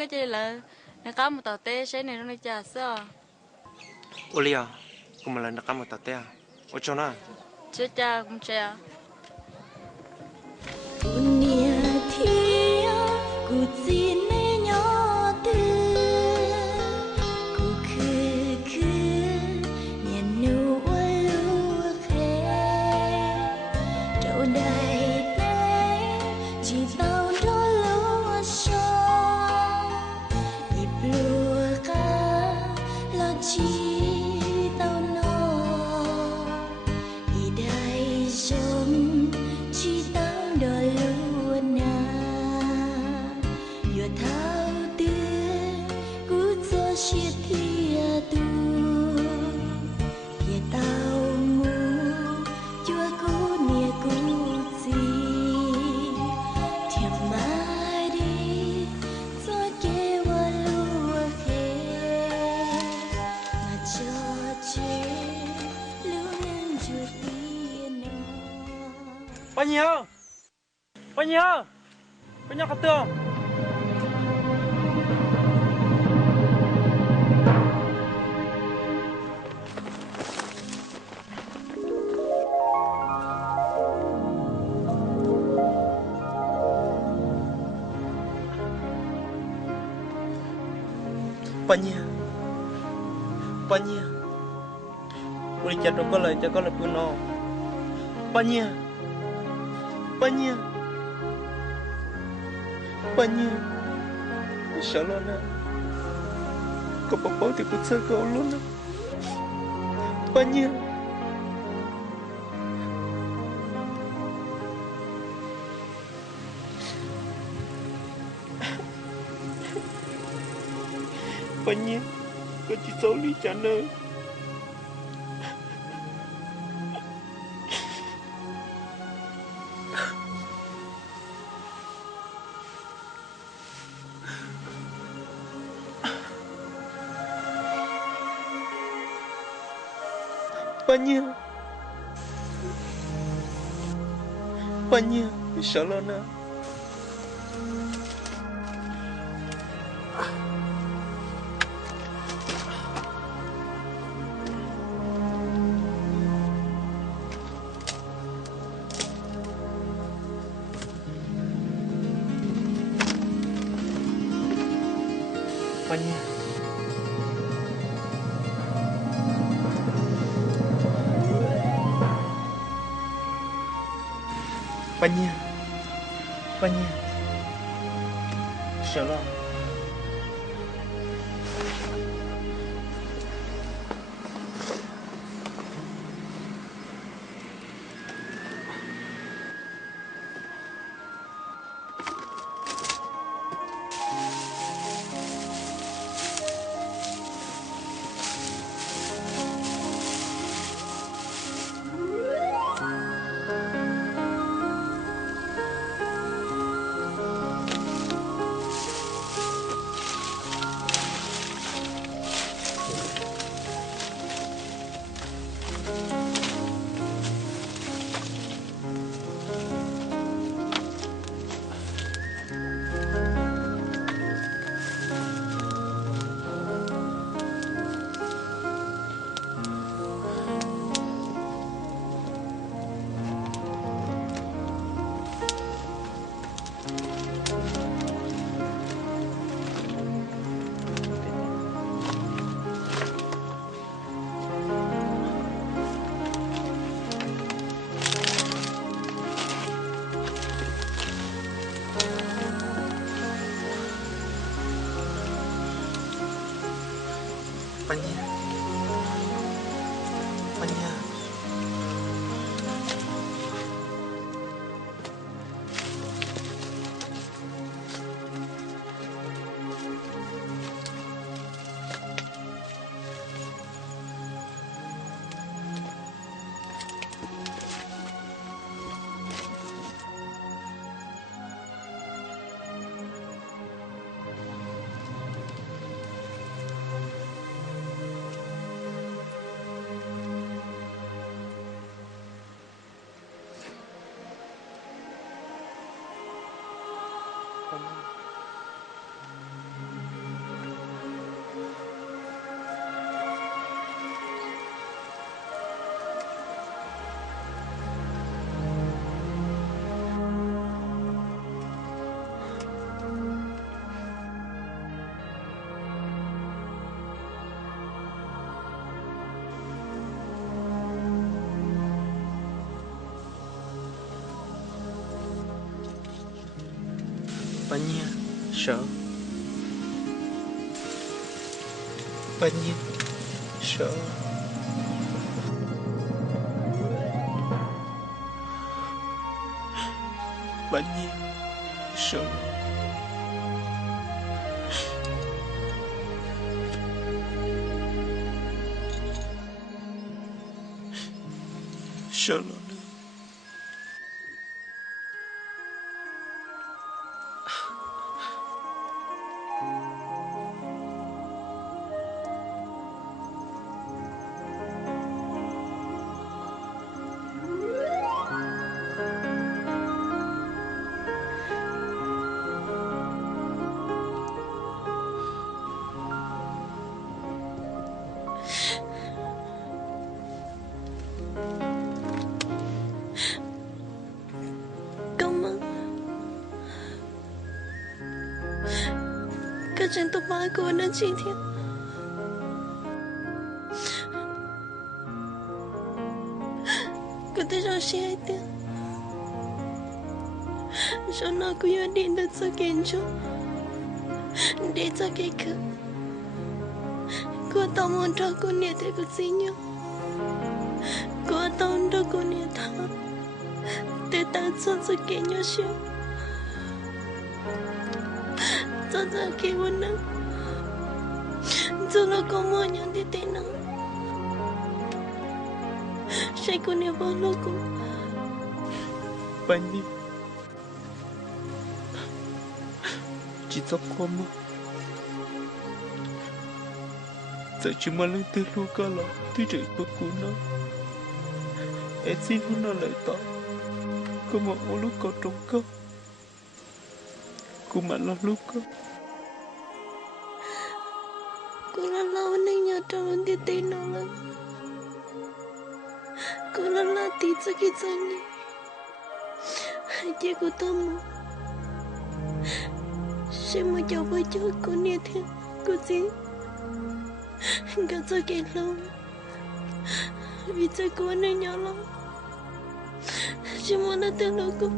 cái chơi là nó có một tàu té xe này nó chả sao Olia cũng là nakama tatea ở chỗ nào chứ cha cũng cha Nia thia cu chi ne nhỏ tư cu khư niên nu lu khe đâu đây té chỉ tao đó lúa sông nhịp lúa cá lo chi tao nó đi đây sông chỉ tao đó lúa na vừa thao tươi cú cho chiết thia tu kia tao ngu chúa cú nia cú gì thiệp mai đi cho kêu lúa khe mà cho chế lúa nên chưa tiền nó bao nhiêu cái tương bao nhiêu udah jatuh kalau puno bao nhiêu inshallah na kau bawa di putsa kau luna bao nhiêu kau chỉ xấu lý trả nợ bao nhiêu inshallah na bao nhiêu inshallah Panya sợ. Panya sợ. Panya sợ. Sợ nó nữa.可真都骂过那几天，可得让心爱的，让那个有点的做研究，để cho cái cơ, cô tao muốn cho cô nhẹ thì cô gì nhở, cô tao cho cô nhẹ thà, để ta cho cái nhớ xíu. Cho cái vấn năng cho là có mua nhận thì tên năng sẽ có niềm bao lâu cũng Pani chỉ cho con mà giờ chỉ mà lên từ lúc cả là tôi chỉ có cô nó em xin nó lại tao có một lúc có trong cơ cô mà lo lúc cơ cô là lâu nên nhớ trong thì tên năng là cô là tí cho cái chân này chỉ có tâm sẽ mới cháu với cháu cô nhẹ thêm cô gì cả cho cái lâu vì cho cô nên nhớ lắm chỉ muốn là từ lâu cô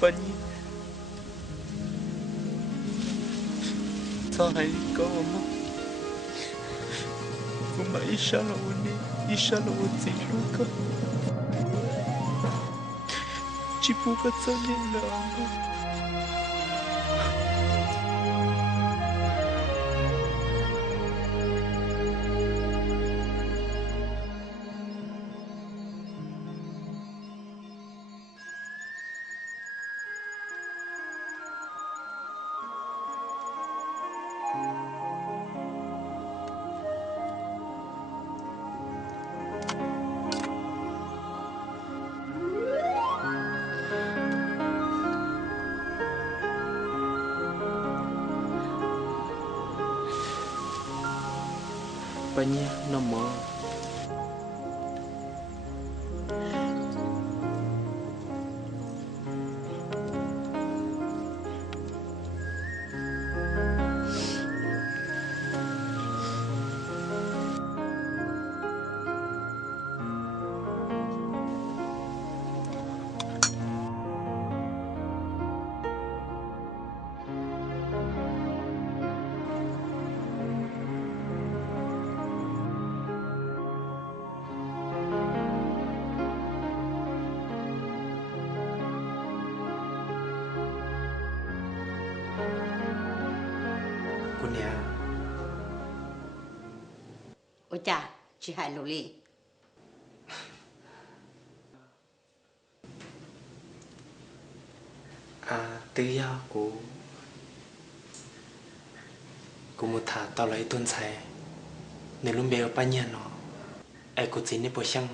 Pani sao hay có mà cô mà isha là ôn gì lúc cơ chỉ phụ cái chân nên là Pani nó mơ cô nè ôi chà chị Hải lù lì tự do của một thả tao lấy tuần sai nên lúc bé bao nhiêu nó ai cũng chỉ nên bồi xăng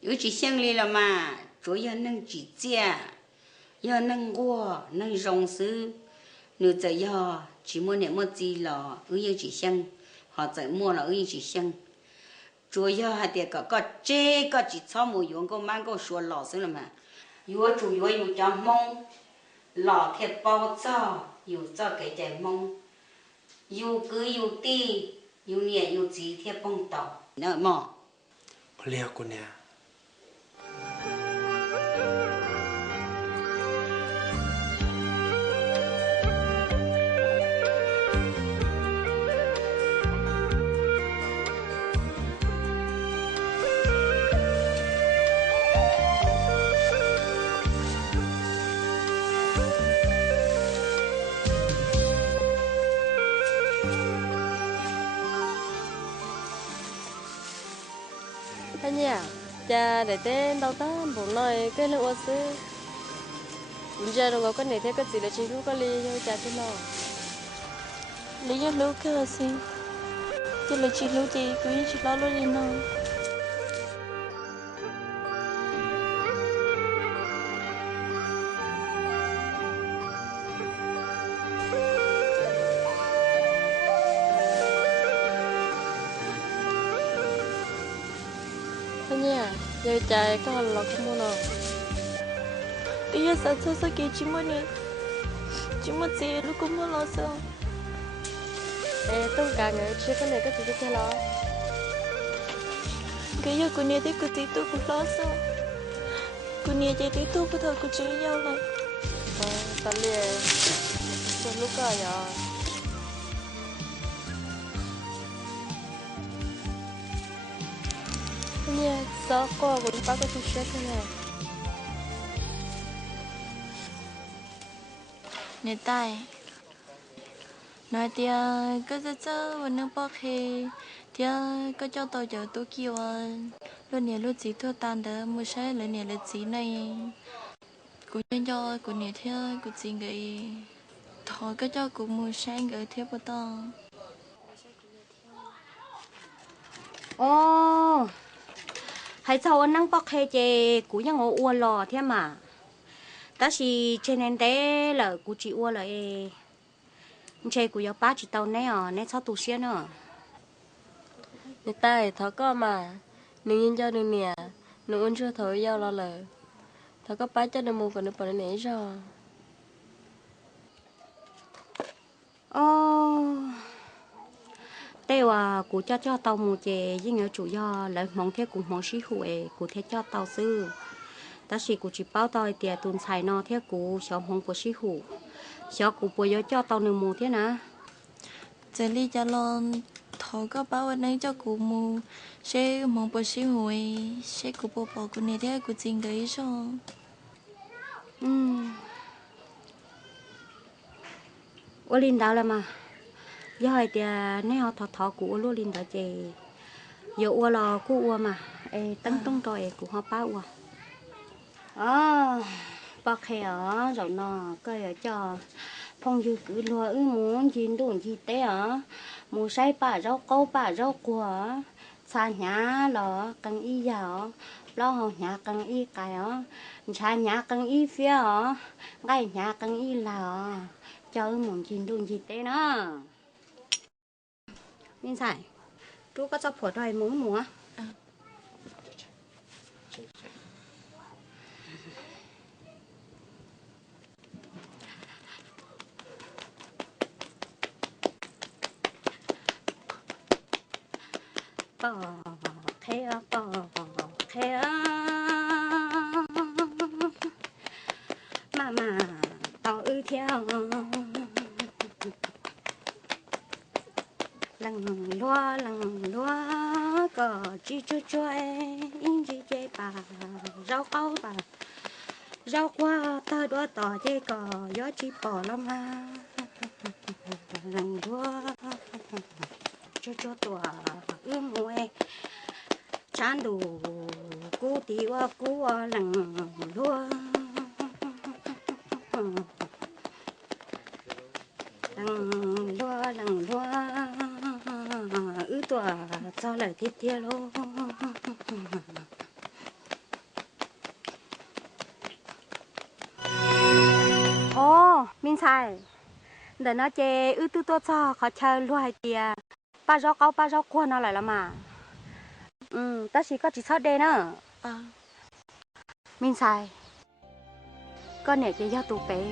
ứ chị xem lì là mà chủ yếu nâng chị chia giờ nâng qua nâng rong sư nếu giờ giờ chỉ mua niệm mua gì là ứ yên chị xem họ giờ mua là ứ yên chị xem chủ yếu hay thì có chế có chỉ cho một yuan có mang có số lò xứ là mà yuan chủ yếu yuan cho mông lò thiệt bao cho cái trái mông yuan cứ yuan ti yuan nhẹ yuan chỉ thiệt bông tàu nợ mỏ leo cô nè anh nhỉ cha để tên đâu ta bố nói cái lượng ô sư bây giờ đâu có cái này thế cái gì là chỉ lúc có ly cho cha thế nào lý do lúc cái là gì chứ là chị lúc thì cứ như chị lo luôn đi nó anh nhỉ giờ cha có là không muốn nào bây giờ sao sao sao kia chỉ muốn gì lúc cũng muốn lo sao ê tôi cả người chưa cái này cái gì thế lo cái giờ cô nia thấy cô tí tôi cũng lo sao cô nia chạy tí tôi bắt đầu cô chỉ nhau là tao liền tôi lúc cả giờ anh nhỉ sao có một bác cái chút chết thế này nè tai nói tia cứ chớ và nước bọc he tia có cho tôi chờ tôi kêu luôn nè luôn chỉ thua tan đó mua xe lấy nè lấy chỉ này cô nhân cho cô nè theo cô chỉ nghĩ thôi có cho cô mua xe gửi theo bao to ô hay sao anh năng bóc hay chè cú nhang ngô uo lò thế mà ta chỉ trên nên thế là cú chỉ uo là chè cú yêu ba chỉ tàu này này sao tụ xia nữa người ta thọ có mà đừng cho đừng nè đừng ăn chưa thổi giao lo lờ thọ có bá cho đừng mua còn đừng bỏ nể rồi ô tao cú cho tàu một chè với người chủ do lại mong theo cú mong sĩ hụi cú theo cho tàu sư ta chỉ cú chỉ bao tàu tiền tuần xài nó theo cú xóm hông của sĩ hụ xóm cú bồi cho tàu nương mù thế nè giờ đi cho lon thôi có bảo anh ấy cho cụ mua sẽ mong bố sĩ hội sẽ cụ bố bỏ cụ này thế cụ chính cái sao ô linh đạo là mà giờ hay thì nếu họ thọ cụ luôn linh đạo chè giờ ô lò cụ ô mà tăng tung rồi cụ họ bao bác hè ở rồi nó cái cho phong dư cứ lúa muốn chín đồn gì té mua say bà rau câu bà rau của xa nhà lò cần y giàu lo họ nhà cần y cái xa nhà cần y phía ngay nhà cần y là cho muốn chín đồn gì té nó mình xài chú có cho phổ đòi muốn mua bò khéo mà tao ư theo lằng loa cờ chi chua chua in chi chê bà rau câu bà rau qua tơ đua tỏ chê cò gió chi bỏ lông ha lằng loa cho tòa mùi chán đủ cú tí qua cú lằng lúa lằng lúa tòa cho lại tiếp theo luôn ô minh sai để nó chê tư cho khó chơi luôn kìa ba rau qua nó lại là mà ta chỉ có chỉ sót đây nữa mình xài con này chỉ do tụ bé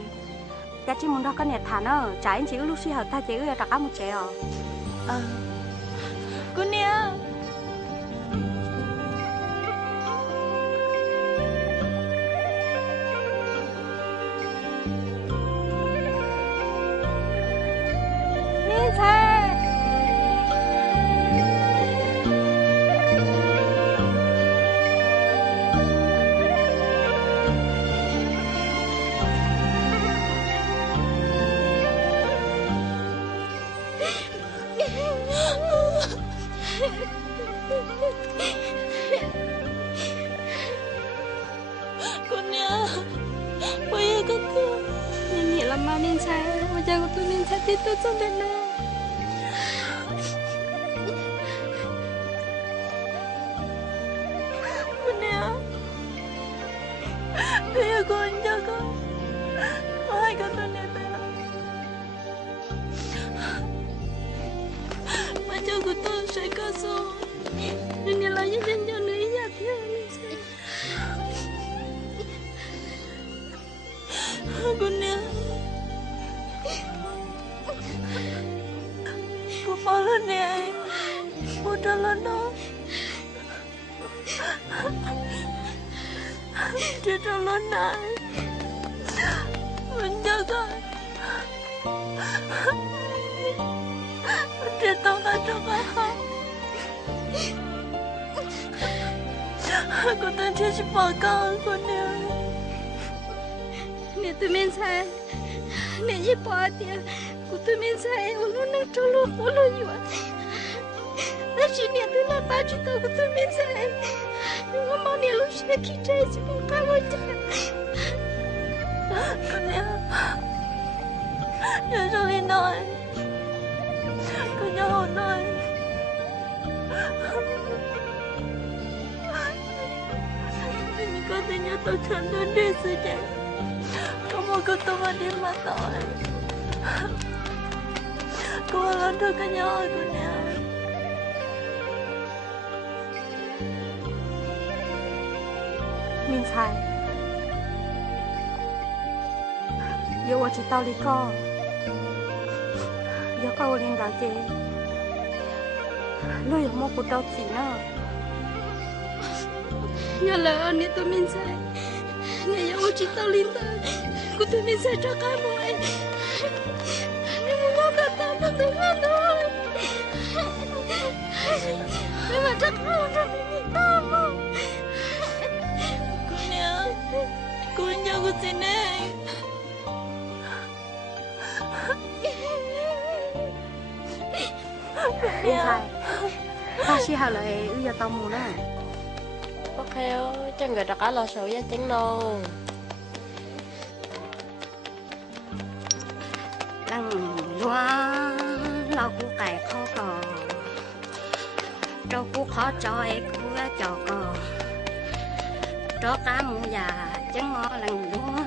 ta chỉ muốn đó con này thả nó trái chỉ lúc xí hợp ta chỉ ưa đặt áo một trẻ cô nia mình xài cha của tôi nên sẽ tiếp tục trong đây nó nè bây giờ con cho con hai con tôi nè mà cha của tôi sẽ có số nên là những dân cho nữ nhà theo con nè cô phá lên nè cô trả lên đó chị trả lên này mình nhớ coi chị tao đã cho bà không cô tên chị chỉ bỏ con cô nè nè tụi mình sai nè chỉ bỏ tiền của tụi mình sai ông nó nâng cho luôn của luôn nhiều nó chỉ nè tụi nó ba chúng tôi của tụi mình sai nhưng mà mau nè lúc sẽ khi chơi chỉ một cái thôi chứ con nè nhớ cho đi nói con nhớ hồn nói mình có thể nhớ tôi chân đơn đi sự chạy có một cái tôi mà đi mà tội cô lớn thôi cả nhau ơi cô nè mình sai yêu ở chỉ tao lý co yêu câu lên đó chị lôi một cuộc đấu chỉ nữa nhớ là nè tụi mình sai nè yêu ở chỉ tao lên đó của tụi mình sai cho cả mọi nè muốn ngó cả tao nó tụi mình thôi nhưng mà chắc không cho mình tao mà cô nè cô nhớ cô xin nè mình sai ta chỉ hào lại ư giờ tao mù nữa có khéo cho người đặt là sầu giá trắng nâu đang loa lo củ cải khó cò trâu củ khó trôi củ trò cò tró cá mũ già trắng ngó lần lúa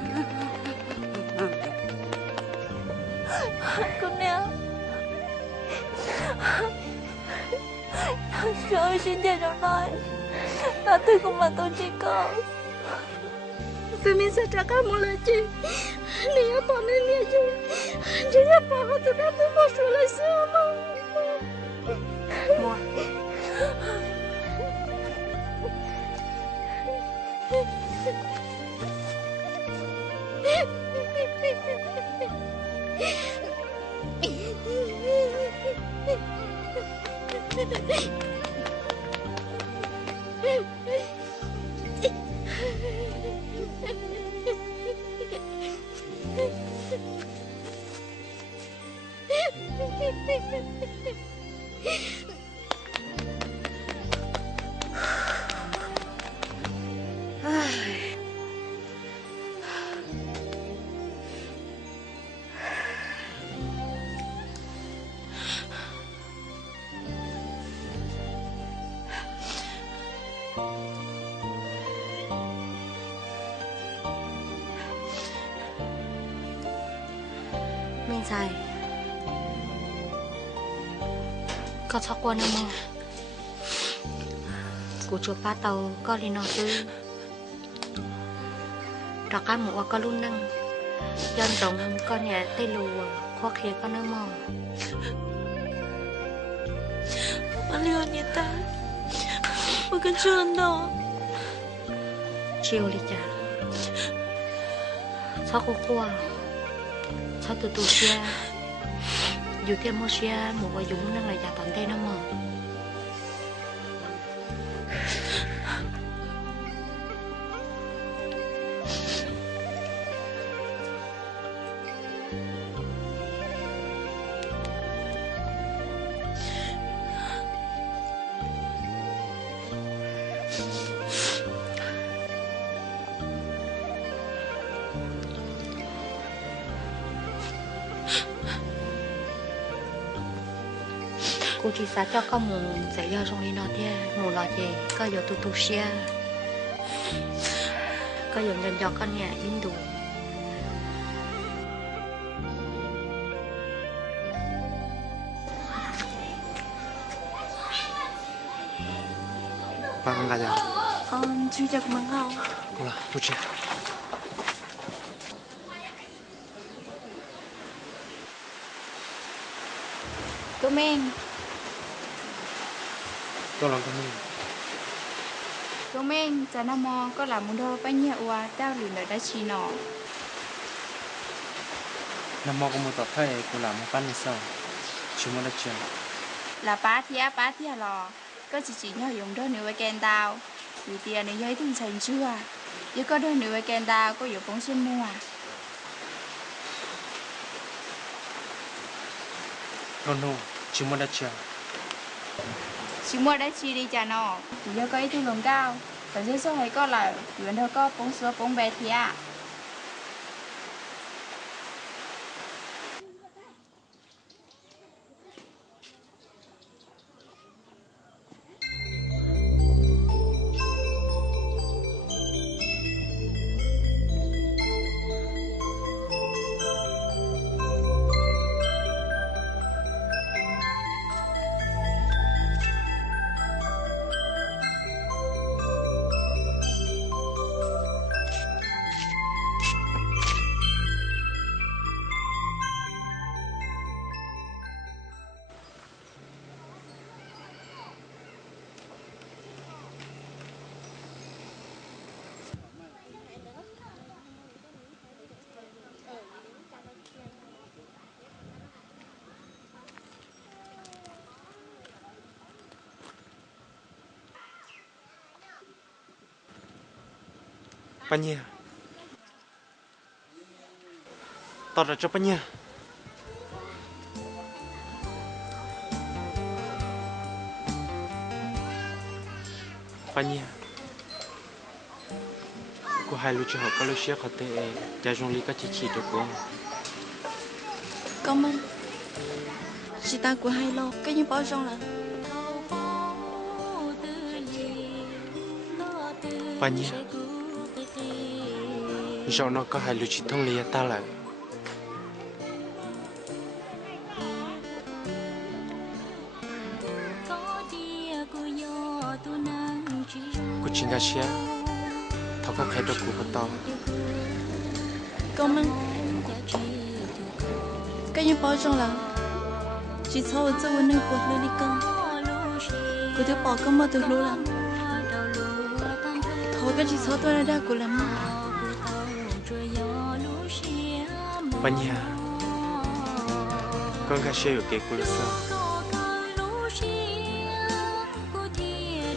cô nè trời xin chào đâu nói ta từ không mà tôi chỉ có tụi mình sẽ trả cả một lời chi nếu bọn nên nghe chứ chỉ là bọn họ tụi nó cũng một số lời xưa mà mua mình sai có cho qua nữa mà của chùa ba tàu có đi nó tư trọ cá mũ có luôn năng dân rộng có nhà tây lùa khó khế có nữa mà liều như ta một cái trường đó chiều đi chả sao cô qua sao từ từ xia dù thêm một xia một cái dũng năng là giả toàn tay nó mà cô chỉ xả cho con mù sẽ do trong đi nó thế mù nó gì có giờ tu tu xia có giờ nhân cho con nhà in đủ Bang enggak ya? Chú giặc mừng không? Là Puji. Tụi mình Tôi làm cái gì? Tụi mình giờ nó mò có làm một đôi bánh nhẹ qua tao liền đợi đã chi nọ Năm mò có một tập thay của làm một bánh này sao? Chúng nó đã chưa? là bá thía lò có chỉ nhau dùng đôi nữa với kèn tao vì tiền này giấy từng thành chưa chứ có đôi nữa với kèn tao có dùng bóng xuân mua No, chúng nó đã chưa? chỉ mua đã chi đi chả nọ thì do có ý thu lồng cao còn dưới số hay có là chuyện đâu có bóng sữa bóng bé thía Bánh nhẹ. Tao đã cho bánh nhẹ. Bánh nhẹ. Cô hai lúc cho họ có lúc xếp họ tệ gia dung lý các chỉ được cô. Cảm ơn. Chị ta của hai lô cái như bao trong là Bánh nhẹ. Do nó có hai lúc chỉ thông lý ta lại. Cô chính là xếp. Thảo có khai được cô có to. cảm ơn. Cái như bao trong là chị sau ở chỗ nơi của lê đi con cô thứ bỏ công mà từ lúc là thôi cái chị sau tôi đã của làm Bánh nhẹ. Con gà xe ở kế cô là sao?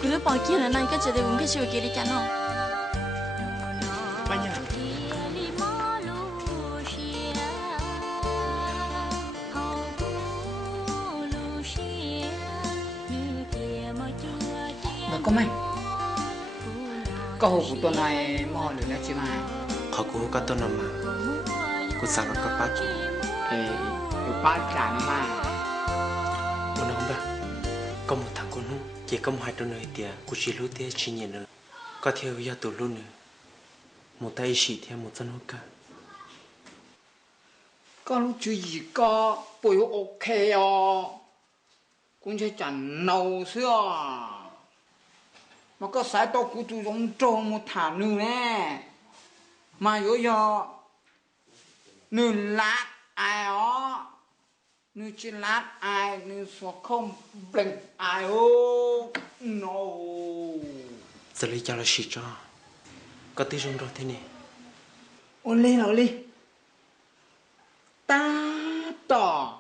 cô thứ bỏ kia là này cái chị để uống cái chiều kia đi chán không? Bánh nhẹ. Mà có mày có hồ của tuần này mò được là chị mà Họ cũng có tôi nằm mà. Cô sáng nó có bác. ê được ba trả nữa mà Cô nói không bà. Có một thằng con hông. Chỉ có một hai đứa nơi tìa. Cô chỉ lưu tìa chỉ nhìn nữa. Có theo gia tù luôn nữa. Một tay chỉ theo một dân hốt cả. có lúc chú gì có bồi ok cũng sẽ chẳng nâu xưa mà có sai to của chú giống trông một thả nữ nè mà yếu giờ nữ lát ai ó nữ chỉ lát ai nữ số không bình ai ô no Giờ lấy cho là xịt cho. Có tí rung rồi thế này. ôn lên ta tỏ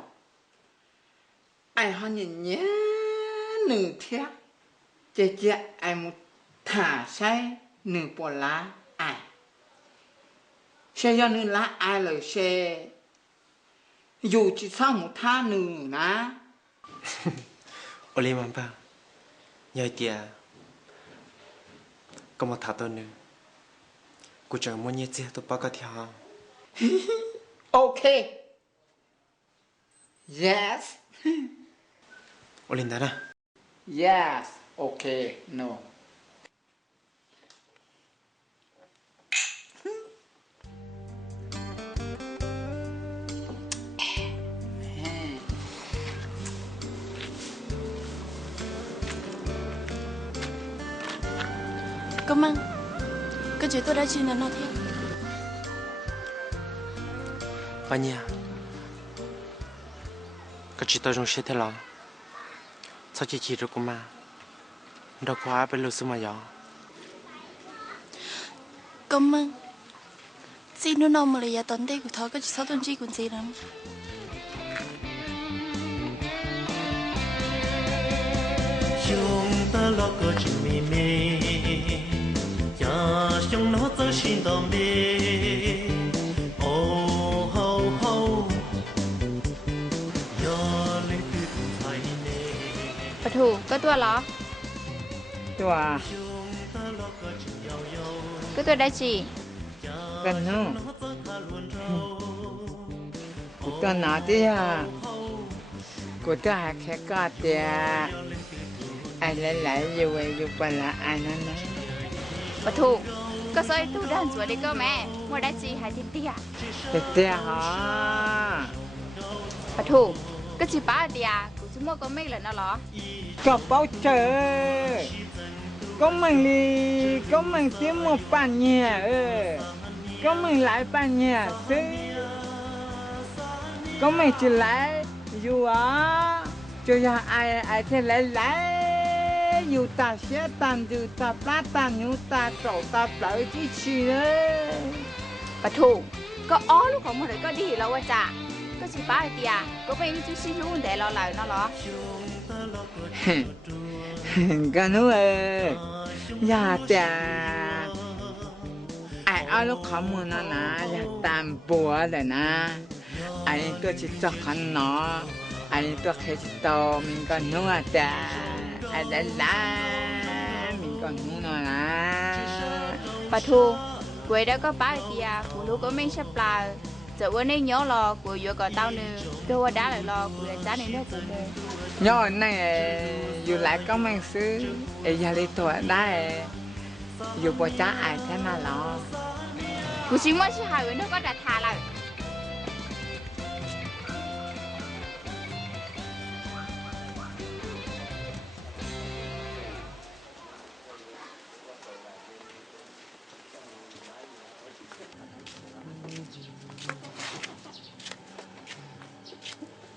ai họ nhìn nhé nữ thiết chế ai một thả say nữ bỏ lá ai xe do nữ lá ai lời xe dù chỉ sau một tha nữ ná Ô lê mà bà. Nhờ tìa. Có một thả tôi nữa. Cô chẳng muốn nhớ chứ tôi bác có theo. ok yes ô linh đó Yes, okay, no. Cảm ơn. Cái chuyện tôi đã chia là nó thế. bao nhiêu cái chuyện tôi trong xe thế là sao chỉ được cũng mà đâu có ai bên lối xưa mà gió Cảm ơn. Xin nó nào mà lại tận đây của thọ cái chuyện tôi chỉ còn gì lắm. chúng ta lo có chuyện mì mì ya chúng nó tới xin tầm bì oh ho ho ya lên từ thay nè Bà thủ cái tôi là Tua, cái tôi đã chỉ gần nu. Tua nói đi à. Cô ta hay khẽ có tiền. Ai lại dù bà là ai nó nói. Bà thủ cái sợi tôi đang rồi đi cơ mẹ mua đã chỉ hay tiền tiền. Tiền hả? Bà thủ cái chị bà đi à cũng chỉ mua có mấy lần đó lọ. Có bao trời. Có mình đi, có mình kiếm một bàn nhà có mình lại bàn nhà chứ. Có mình chỉ lại dù á cho ra ai thì lấy dù ta sẽ tàn dù ta plá tàn dù ta trổ ta lợi chứ chi đấy. Bà thủ có ó lúc không mà được có đi lâu quá chả có chị bà đi à có mấy chú xin luôn để lo lời nó lọ. Cái nó ya ta ai lúc không muốn nó nè ya tam bùa rồi nè ai tôi chỉ cho khăn nó ai tôi khi chỉ tao mình còn nuôi ta ai đã mình còn nuôi nó nè. Bà thu quê đã có bà đi à của lúc có mấy sắp là giờ bữa nay nhớ lo của vừa còn tao nữa đâu đã lại lo của lại giá này nó phụ mù nhớ này dù lại có mang xứ giờ đi tuổi đây dù bỏ cha ai thế nào lo của chính mới chỉ hai người nó có đã thà lại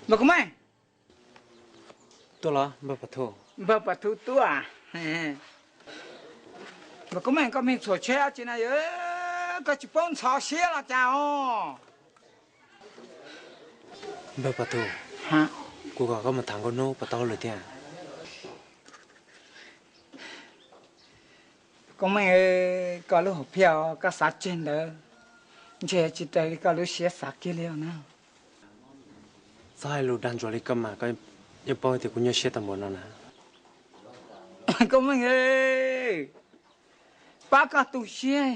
bà không ai tôi là bà thu tua bà không ai có mình sửa xe chứ này có chỉ bốn sáu xe là chào bà thủ hả cô có một thằng con nô bà to rồi thế à có mình có lúc hộp phiếu có sát trên đó chế chỉ tới có lúc xe sát kia liệu nữa sao hai lũ đàn rồi đi cầm mà cái giờ bao thì cũng nhớ xe tầm một nó nè có mình ba cái tủ xe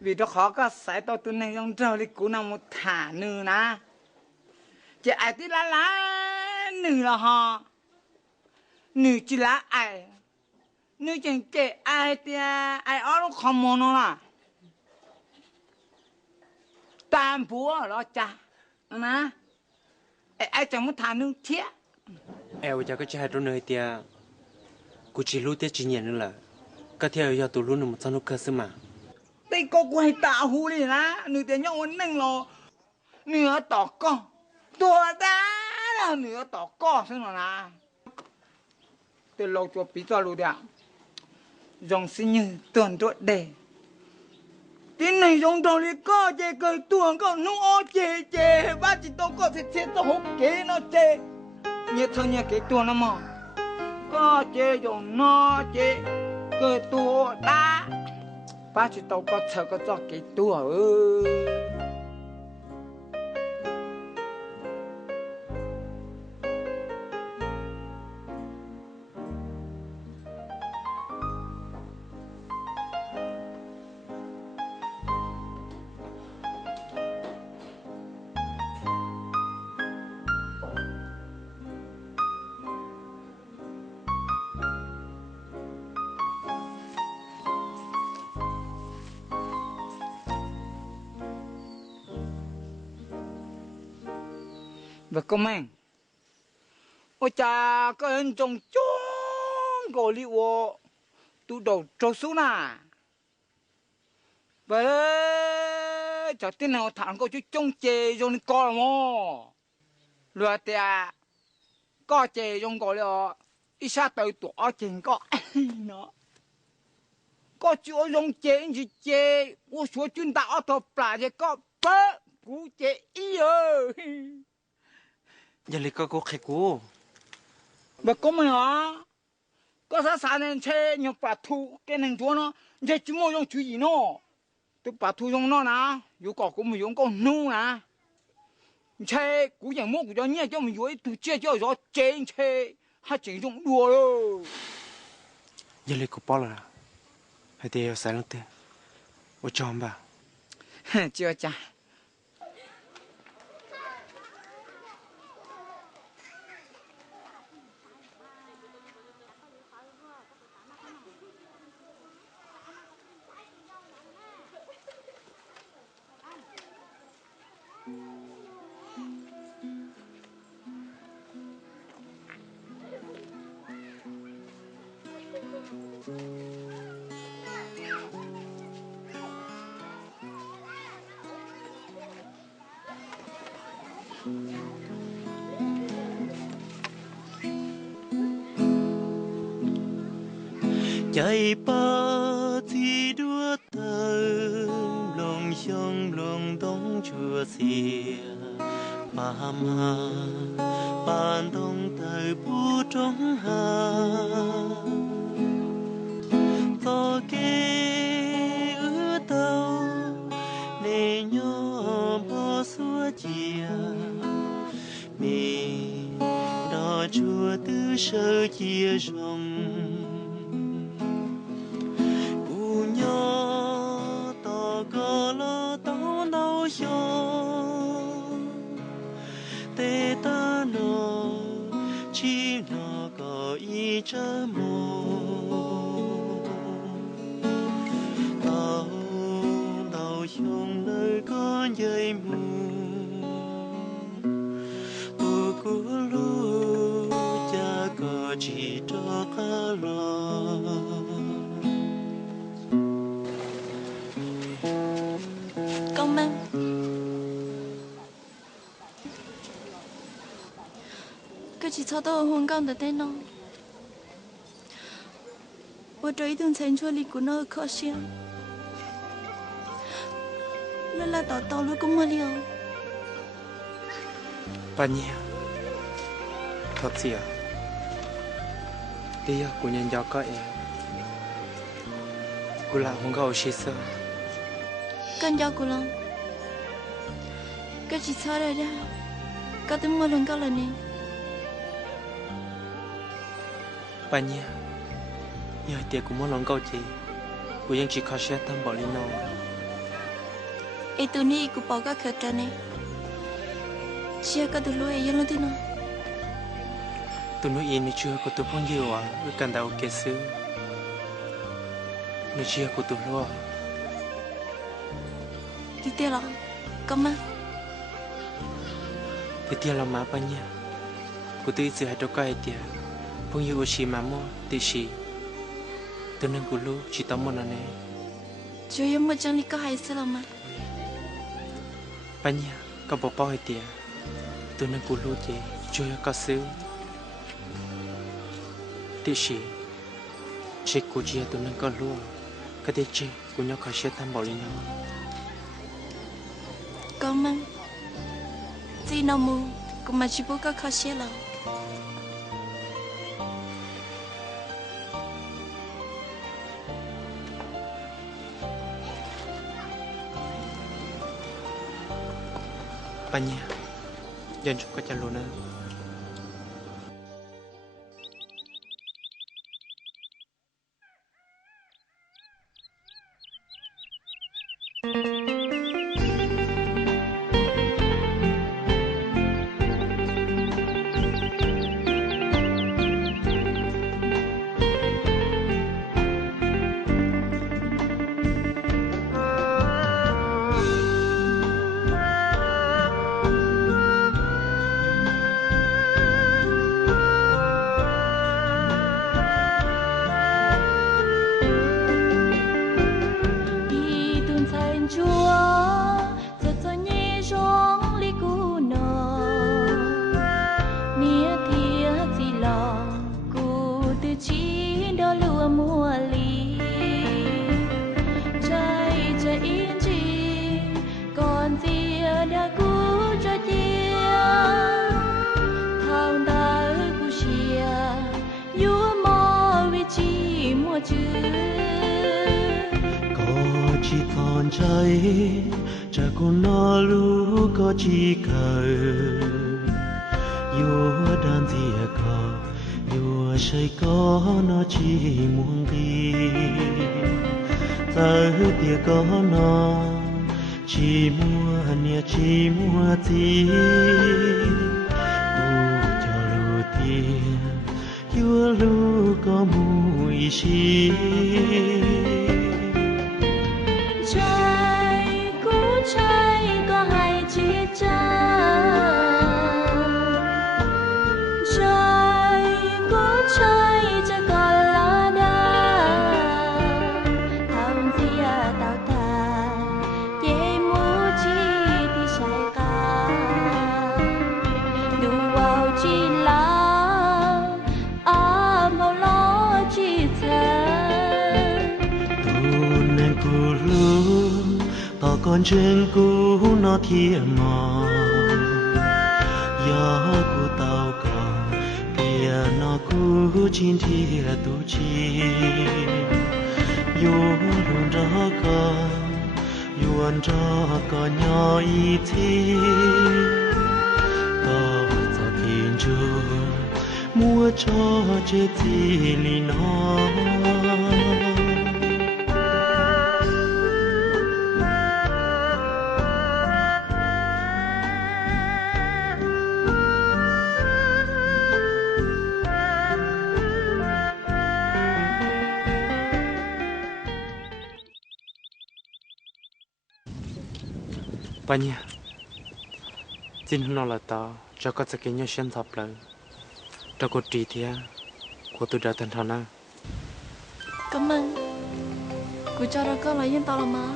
vì đó khó có sai tao tụi này trong trâu đi cú nào một thả nữa nè chỉ ai tí lá nữ là họ nữ chỉ là ai nữ chẳng kể ai thì ai ở nó không muốn nó là tam búa đó cha nè ai chẳng muốn thả nữ thiết eo cho cái hai đứa nơi tia cô chỉ lúc tia chỉ nhận nữa là cái theo giờ tụi luôn một số nó cơ mà đây có quay tạo hú đi nè nữ tiền nhau nâng lo nửa tỏ con tua đá là nửa tỏ con xem nào nè từ lâu cho bí cho luôn đấy dòng sinh như tuần tuột đề cái này dòng đầu đi có chê cười tuần có nó ô chê ba chỉ tao có thể chết tao hút kế nó chê như thôi như cái tuần nó mà có chê dòng nó chê cười tua đá ba chỉ tao có sợ có cho cái tuần Và công an ôi cha có anh trong chốn gọi li wo tu đầu trâu xuống nà vậy cho tên nào thằng có chú trông chè trong co là mò lừa tiệt có chè trong gọi là ít sát tới tuổi chèn có nó có chỗ trong chè chỉ chè我说军大头把这个不估计一哦 giờ lấy có khách cô mà có mày hả có sao sáng nay chơi nhiều bà thu cái này chúa nó chơi chúng tôi dùng chú gì nó tôi bà thu dùng nó nè dù có cũng mình dùng con nu nè chơi cú dạng mua của cho nhẹ cho mình dưới từ chơi cho gió chơi chơi hay chỉ dùng đùa đâu giờ lấy có bao là hay tiêu sai lắm thế我找吧chưa cha chạy ba thì đua tơ lòng sông lòng đông chùa xìa mà bàn đông tơ bu trong hà to kê ư tàu nề nhỏ bó xua chia mi đò chùa tư sơ chia rồng tê ta nó chỉ nó có ý chớ mồ tao tao xuống nơi con dây mù tu cú lu cha có chỉ cho cá lo công an cái chỉ cho tôi hôn con được tên nó我这一顿餐桌里古那可惜那拉倒倒了个么了 bao nhiêu thật gì à đi của nhân do có em cô là không có gì sợ con cho cô lòng cái chỉ cho đây ra có tính mua lần có lần này bao nhiêu giờ tiệc cũng muốn lòng câu chị côยังchỉ khó sẽ thăm bỏ lên nó ấy tụi này cũng bỏ các khởi trận này chia các tụi lối ấy luôn thế nào tụi nó yên chưa có tụi phong nhiều à với cần đầu kế sư nó chia của tụi lo thì tiếc là cảm ơn thì tiếc là má bao nhiêu của tụi sự hay đâu có ai tiếc phong nhiều chỉ mà mua thì chỉ tụi nó của lu chỉ tao mua nó này chú em mới chẳng đi có hay sao mà bao nhiêu có bỏ bao hay tiếc tụi nó của lu chị chưa có sư thì chỉ của chị tụi nó có lu cái đấy chị của nhau khó sẽ thăm bảo lên nó cảm ơn chị nào mua cũng mà chỉ bố có khó xé là bao nhiêu dân chụp cái chân luôn á còn cháy cha con nó lu có chỉ cờ yêu đàn gì có yêu say có nó chỉ muốn đi giờ tia có nó chỉ mua nia chỉ mua gì cho lu tia yêu lu có mùi xí trái cũ trái có hai chiếc trái cũ tráiจะก่อนละดาทำเสียเต่าตาเย่มูจีที่ใช้กาดูว่าวจีลาอาเมาล้อจีเธอtao còn trên cũ nó thiệt mò gió của tao còn tia nó cũ chín thiệt tu chi luôn đó có nhỏ ý thi có cho kiên chúa mua cho chết gì li nó Bà nhỉ, xin nó là tao cho có thể nhau xem thập lần, cho cô trì thia, của tôi đã thành thằng nào. Cảm ơn. Cô cho ra có lại yên tao là má.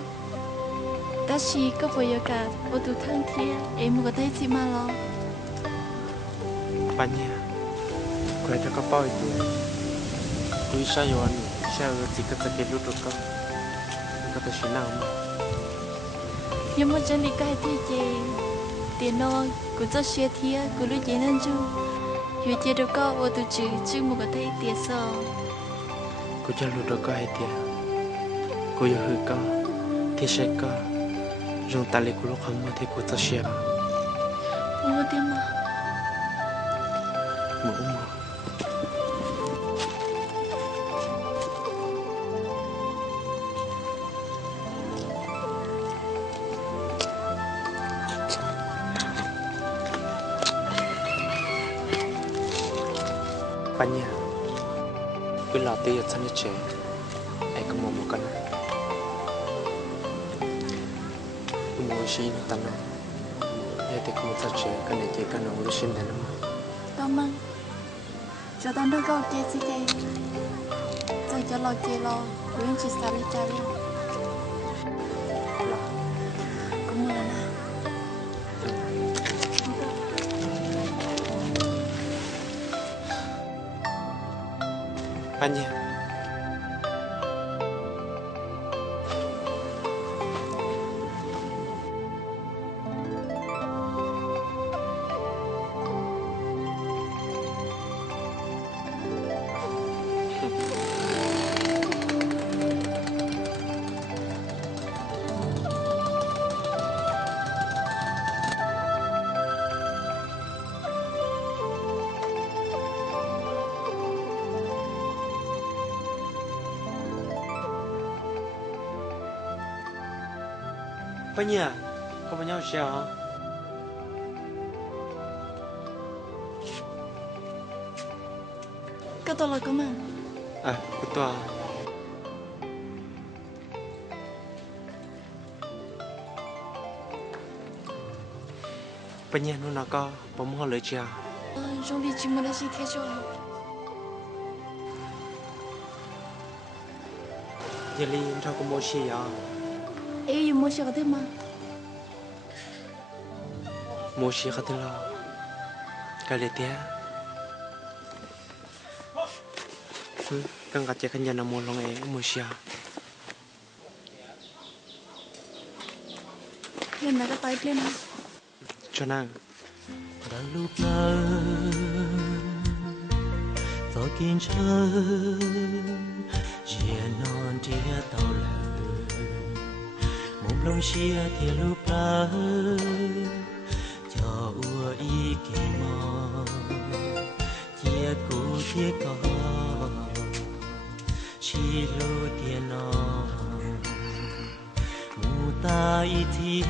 Ta chỉ có phải yêu cả, ô tôi thân thiết, em có thấy gì mà lo. Bà nhỉ, cô cho có bao nhiêu, cô sao yêu anh, sao chỉ có thể lúc được con, có thể xin nào mà. Nhưng mà chân đi cái thì chị tiền nó cũng rất xe thiệt cũng lúc chị nên chú dù chị đâu có ô tô chứ một cái thấy tiền sao cô cho lúc đó có hay tiền cô yêu hư có thì sẽ có dùng tay lấy cô lúc không mà thì cô cho xe mua tiền mà mua Panya, cứ lo tiêu cho nó trẻ, ai cũng mua một cái, cứ mua gì nó tao nói, giờ thì cũng mua trẻ, cái này chỉ cái nào cũng xin đấy mà. Cảm ơn, cho tao được câu kia gì đây, cho lo kia lo, cũng chỉ sao đi chơi đi, cũng mua là nào. Panya. Panya, kau punya usia? Kau tahu lah kemana? Ketua. Panya nu nak kau pemohon lecia. Jom di cuma dah sikit je. Jadi kau kau mau siapa? Yêu mua xe có thế mà mua xe có thế là cái gì thế cần cả chiếc khăn nhà mua lòng ấy mua xe lên là cái tay lên cho nàng đã lúc nào gió kín trời chia non chia tàu lờ lòng xia thì lúc lỡ cho ua y kỳ mò chia cũ chia có chỉ lô tiền nó mù ta y thi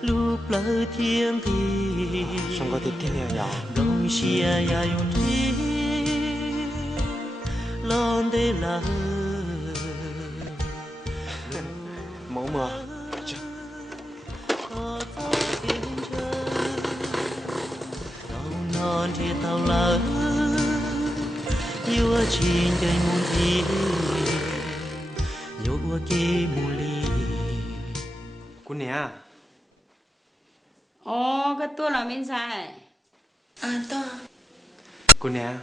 lúc lỡ thiên thì xong có thể thiên nhà nhỏ lòng xia ya yong thi lòng để lỡ mẫu mưa non thì tao lỡ yêu chín đời muôn gì yêu kia muôn ly cô nè Ồ, cái tua là bên sai. À to. cô nè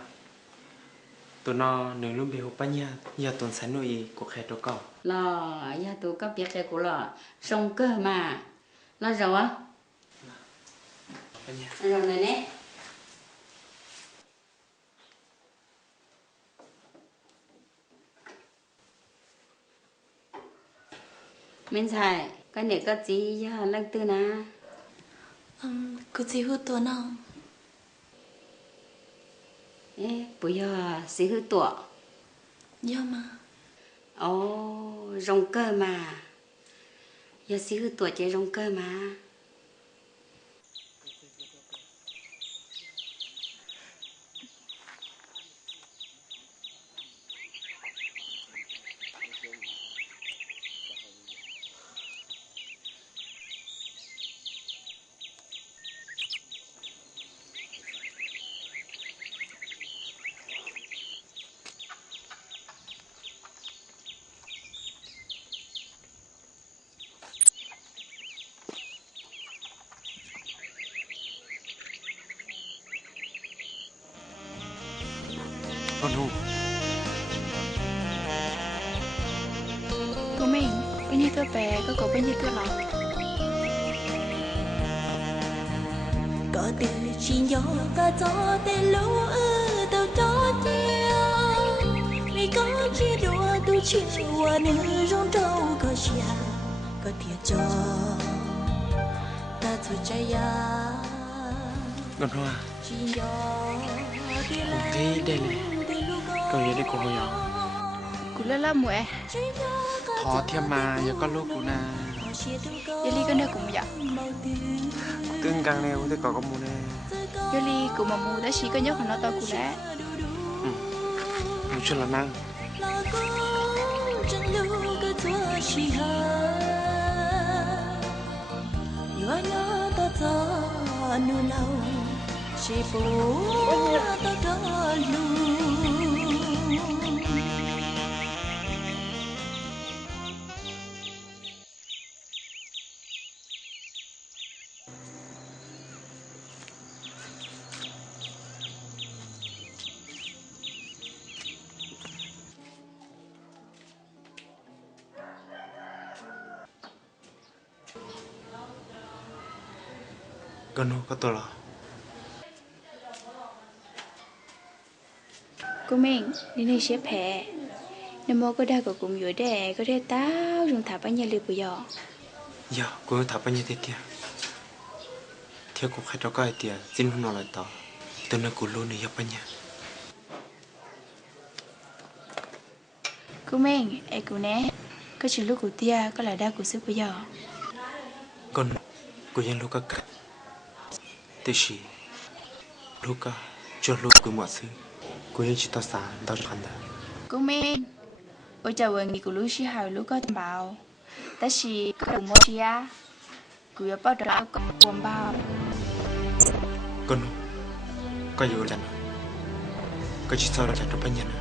tụi nó nướng luôn bị hụt bánh nha giờ tuần sáng nội cuộc hẹn đó cậu Là, ya tụi các biết cái của là sông cơ mà. Là rồi á? bánh nha Rồi này nè. Bên sai, cái này có gì ya lăng tư na. Cô chỉ hút tôi nào. Ê, bây giờ sẽ hư tuổi. Dạ mà. Ồ, rong cơ mà. Giờ sẽ hư tuổi chơi rong cơ mà. con hù Cô mình, bao nhiêu tôi bé, có bao nhiêu tôi lọ. Có từ chỉ nhỏ có gió tên lũ tàu cho tiêu. Vì có chỉ đùa tu chiều nữ rong trâu có xia có thiệt cho ta thôi chạy ya. con hoa Chỉ nhỏ không thấy đây này cậu nhớ đi cô hồi nhỏ Cú lơ lơ muội. thọ thêm mà giờ có lúc cũng na Giờ ly cái nơi cũng vậy. tương càng nêu thì có mù nè Giờ ly cũng mà mua đã chỉ có nhóc nó to cú lá. một chút là năng chỉ phố ta đó luôn. con hù có tôi là Cô mình, đi này xếp hè. Nếu mà có đa của cùng dưới đẻ, có thể tao dùng thả bánh nhà liều của giò. giờ cô thả bao nhiêu thế kia theo cuộc hẹn đó có ai tiền xin không nói lại tao tôi nói cô luôn này nhập bao nhiêu Cô mình, ai cô nè. Có chỉ lúc của tia, có là đa của sức của giò. con cô yên lúc cả thế gì lúc cả cho lúc của mọi sự cô yên chỉ tao sáng tao khăn đó Cô mình, ôi chào người của lúc xí hào lúc có tầm bảo. Ta chỉ có đồng mô xí á. Cô yếu bao đó có một buồn bao. con có yêu lần có chỉ sau đó chặt được bao nhiêu nữa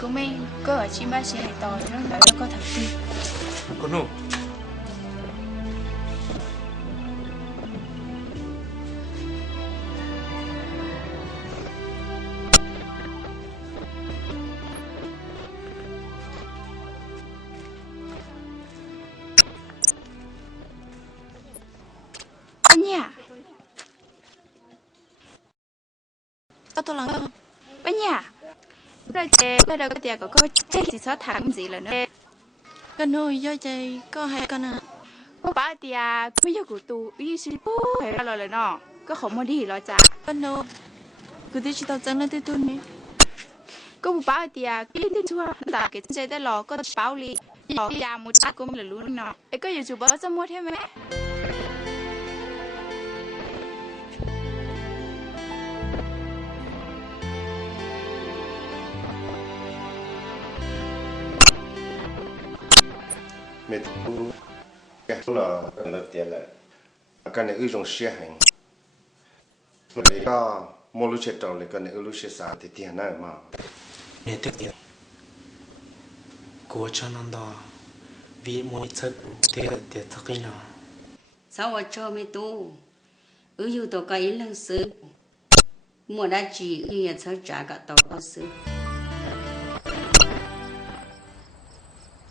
Cô mình, có ở chim ba xí hải tòi nó có thật sự. con hù Anh nhà. Có tôi làm không? Anh nhà. Rồi chị, bây giờ có tiền có chết thì xóa thẳng gì là nữa. Con nuôi do chạy có hai con à. Có bà thì bây giờ của tụ ý xin bố phải ra lời nó có không muốn đi lo chả. Con nuôi cứ đi chỉ tao chẳng là tôi nè. Có một bà thì cái tin chua là cái chânได้lo có báo li lo ya một chắc cũng là luôn nó. Ấy có YouTube bao giờ mua thêm mẹ. mẹ tu cái là tiền là cái này ư dùng xe hành rồi có mua lúc chết đầu thì cái này ư lúc chết sáng thì tiền này mà nè tiếc tiền của cho nó đó vì mỗi次tiền tiền thật cái nào sao mà cho mẹ tu yêu tổ cái lần sự mua đã chỉ yêu sao trả cả tổ có sự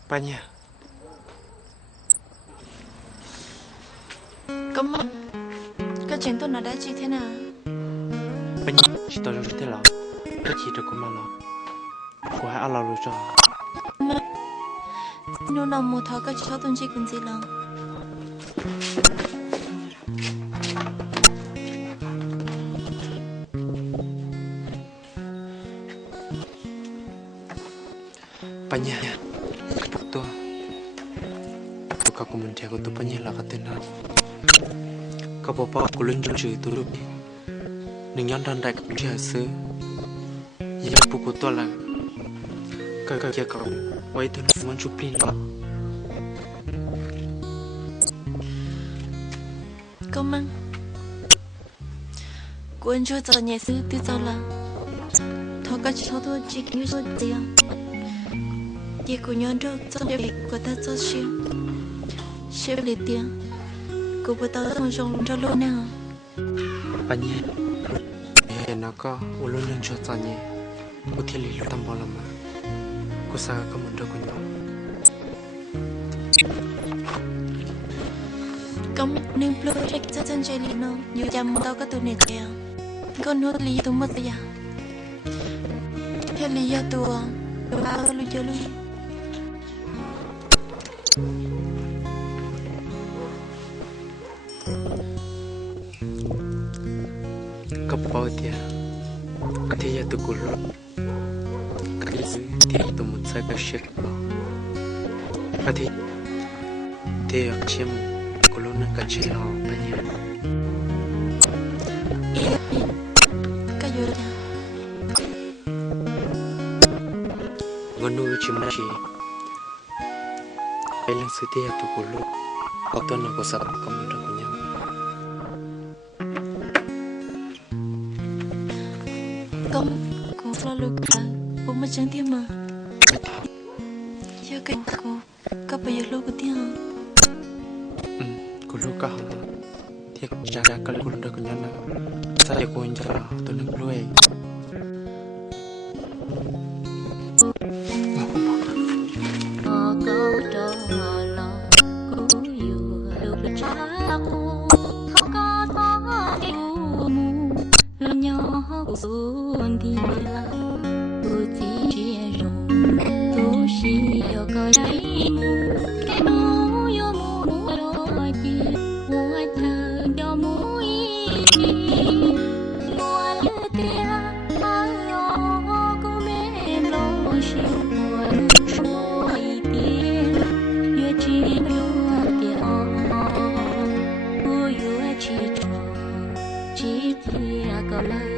ba nhà Công ơn. Cái chuyện tôi nói đã chị thế nào? ba nhà chỉ tôi rồi thế nào cái gì được cũng mà lo của hai alo rồi cho Nó nào một thằng cái cháu tôi chỉ cần gì lòng. ba nhà tôi các mình theo của tôi ba nhà là cái tên nào các bộ phận của linh trong chữ tôi lúc đừng nhón đòn đại các trẻ xứ giờ bộ của tôi là cái kia cậu quay tôi muốn chụp hình đó Công ơn. Của anh cho giờ nhà sư từ giờ là thằng cái cháu tôi chỉ cần số tiền. Chỉ của nhau đâu cho việc của ta cho xếp lấy tiền. Cô bữa tao không dùng cho luôn nào. ba nhà hiện nó có u luôn lên cho ta nhé u thiên lý lu tam bao lắm mà cô sao có muốn đâu có nhau Công nên project cho chân chơi liền nào nhiều chăm tao có tụi này kìa con nuôi lý tụi mất bây giờ thế lý do tụi bao lưu chơi luôn cấp bao tiền cái thế giờ tụi cô lo cái gì thì tụi mình sẽ có shit cái thế ở chiêm cô lo nên cái chuyện họ bây giờ cái gì đó con nuôi chim chỉ cái lần sự thế tụi cô lo có tuần nào có sao có mình được với nhau công cô lo được cả bố mà chẳng tiếc mà giờ cái cô có bây giờ lúc của tiếng cô lúc cả thì trả ra cái cô được với nhau là sao để cô anh cho tôi được nuôi xuân thì là tôi chỉ chia rồng tôi chỉ có cái cái mũ yo mũ rồi chị mua thơ cho mũi mua lưỡi tia alo cô mẹ lo chiều buồn suy tiền yo chỉ yo tiền ôi yo chỉ cho chỉ kia có lời